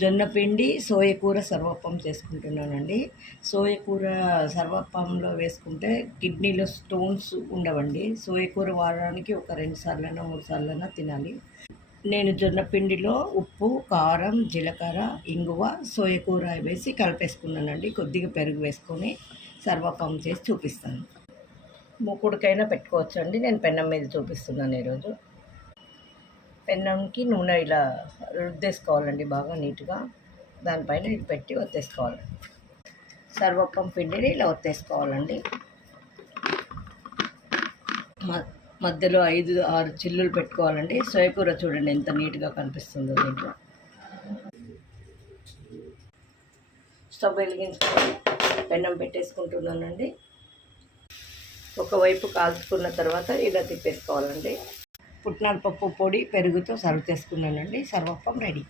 జొన్నపిండి సోయకూర సర్వప్పం చేసుకుంటున్నానండి. సోయకూర సర్వప్పంలో వేసుకుంటే కిడ్నీలో స్టోన్స్ ఉండవండి. సోయకూర వారానికి ఒక 2 సార్లైనా 3 సార్లైనా తినాలి. నేను జొన్నపిండిలో ఉప్పు, కారం, జీలకర్ర, ఇంగువ, సోయకూర వేసి కలిపేసుకున్నానండి. కొద్దిగా పెరుగు వేసుకొని సర్వప్పం చేసి చూపిస్తాను. మూకుడికైనా పెట్టుకోవచ్చండి. నేను పెన్నం మీద చూపిస్తున్నాను ఈరోజు. పెన్నంకి నూనె ఇలా రుద్దేసుకోవాలండి బాగా నీట్గా. దానిపైన ఇది పెట్టి ఒత్తేసుకోవాలి. సర్వప్పం పిండిని ఇలా ఒత్తేసుకోవాలండి. మధ్యలో 5-6 చిల్లులు పెట్టుకోవాలండి. సోయకూర చూడండి ఎంత నీట్గా కనిపిస్తుందో దీంట్లో. స్టవ్ వెలిగించుకొని పెన్నం పెట్టేసుకుంటున్నానండి. ఒకవైపు కాల్చుకున్న తర్వాత ఇలా తిప్పేసుకోవాలండి. పుట్నాల పప్పు పొడి పెరుగుతో సర్వ్ చేసుకున్నానండి. సర్వప్పం రెడీ.